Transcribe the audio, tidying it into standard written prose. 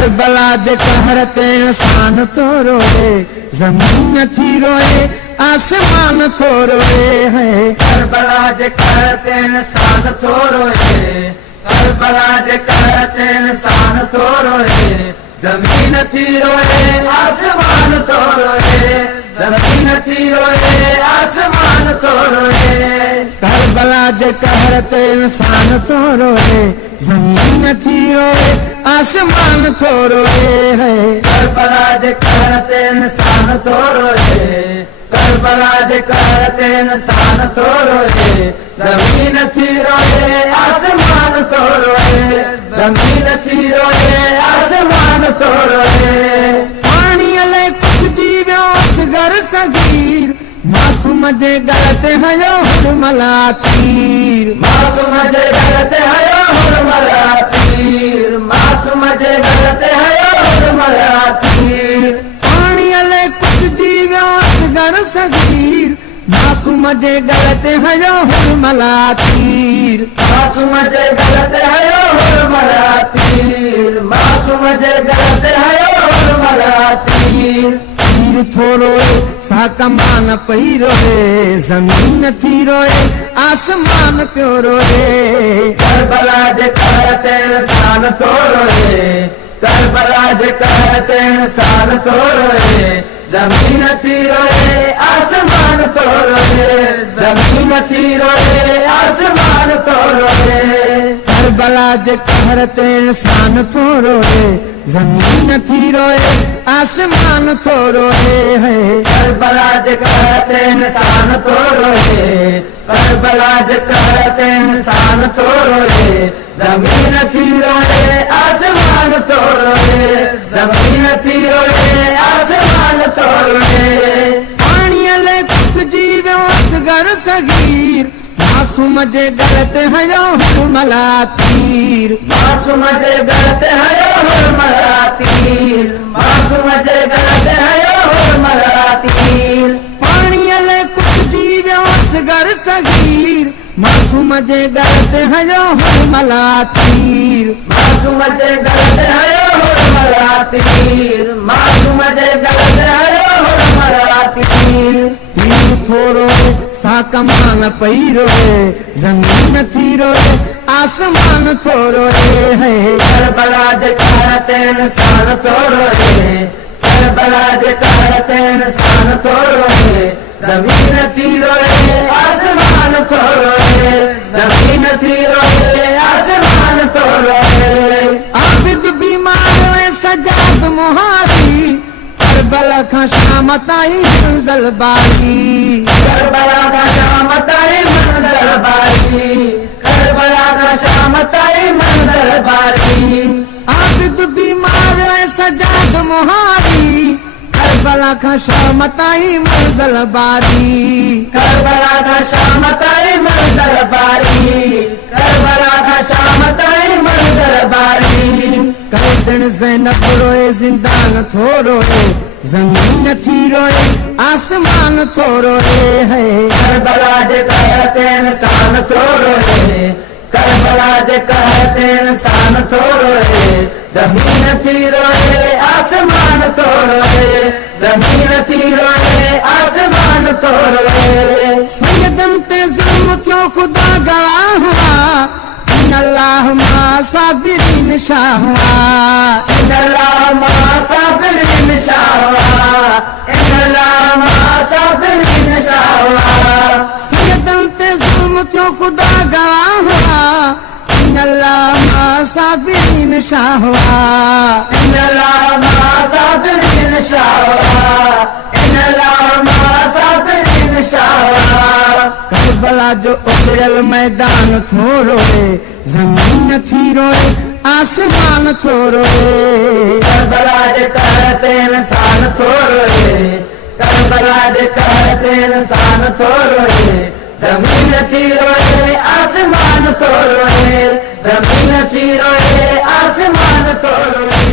करबला जे कहर ते इंसान थो रोए, जमीन थी रोए आसमान थो रोए है। करबला जे कहर ते इंसान थो रोए, करबला जे कहर ते इंसान थो रोए, जमीन थी रोए आसमान थो रोए, जमीन थी रोए आसमान थो रोए। करबला जे कहर ते इंसान थो रोए, जमीन थी रोए आसमान थो रोए है। करबला जे कहर ते इंसान थो रोए, करबला जे कहर ते इंसान थो रोए, जमीन थी रोए आसमान थो रोए, जमीन थी रोए आसमान थो रोए। पानी ले कुछ जीव्यो असगर सगीर, मासूम जे गल ते हयो हुरमला तीर, मासूम जे गल ते हयो हुरमला तीर, मासूम जे गल ते हयो हुरमला तीर। पानी ले कुछ जीव्यो असगर सगीर, मासूम जे गल ते हयो हुरमला तीर, मासूम जे गल ते हयो हुरमला तीर, मासूम जे गल ते हयो हुरमला तीर। तीर थो रोए सा कमान पई रोए, जमीन थी रोए आसमान पियो रोए। करबला जे कहर ते इंसान थो रोए, करबला जे कहर ते इंसान थो रोए, जमीन थी रोए आसमान थो रोए, जमीन थी रोए आसमान थो रोए। करबला जे कहर ते इंसान थो रोए, जमीन थी रोए आसमान थो रोए है। करबला जे कहर ते इंसान थो रोए, करबला जे कहर ते इंसान थो रोए, जमीन थी रोए आसमान थो रोए, जमीन थी रोए आसमान थो रोए। पानी ले कुछ जीव्यो असगर सगीर, मासूम जे गल ते हयो हुरमला तीर, मासूम जे गल ते हयो हुरमला तीर, मासूम जे गल ते हयो हुरमला तीर। पानी ले कुछ जीव्यो असगर सगीर, मासूम जे गल ते हयो हुरमला तीर, मासूम जे गल ते हयो हुरमला तीर, मासूम जे गल ते हयो हुरमला तीर। तीर थो रोए सा कमान पई रोए, जमीन थी रोए आसमान थो रोए है। करबला जे कहर ते इंसान थो रोए, करबला जे कहर ते इंसान थो रोए, जमीन थी रोए आसमान थो रोए, जमीन थी रोए आसमान थो रोए। आबिद बीमार है सजाद मुहारी, करबला खां शाम ताईं मंज़िल बारी, करबला का शाम ताईं मंज़िल बारी, करबला का शाम ताईं मंज़िल बारी। आबिद बीमार है सजाद मुहारी, करबला खां शाम ताईं मंज़िल बारी, करबला का शाम ताईं मंज़िल बारी, करबला का शाम ताईं मंज़िल बारी। कैदन ज़ैनब रोए जिंदान थो रोए, जमीन थी रोए आसमान थो रोए है। करबला जे कहर ते इंसान थो रोए, करबला जे कहर ते इंसान थो रोए, जमीन थी रोए आसमान थो रोए, जमीन थी रोए आसमान थो रोए। सैयदन ते जुल्म थियो खुदा गवाह हुआ, इन अल्लाह मा साबिरीन शाह हुआ, इन अल्लाह मा साबिरीन शाह हुआ, इन अल्लाह मा साबिरीन शाह हुआ। सैयदन ते जुल्म थियो खुदा गवाह हुआ, इन अल्लाह मा साबिरीन शाह हुआ, इन अल्लाह मा साबिरीन शाह हुआ, इन अल्लाह मा साबिरीन शाह हुआ। करबला जो उजड़ल मैदान थो रोए, जमीन थी रोए आसमान थो रोए। करबला जे कहर ते इंसान थो रोए, करबला जे कहर ते इंसान थो रोए, जमीन थी रोए आसमान थो रोए, जमीन थी रोए आसमान थो रोए।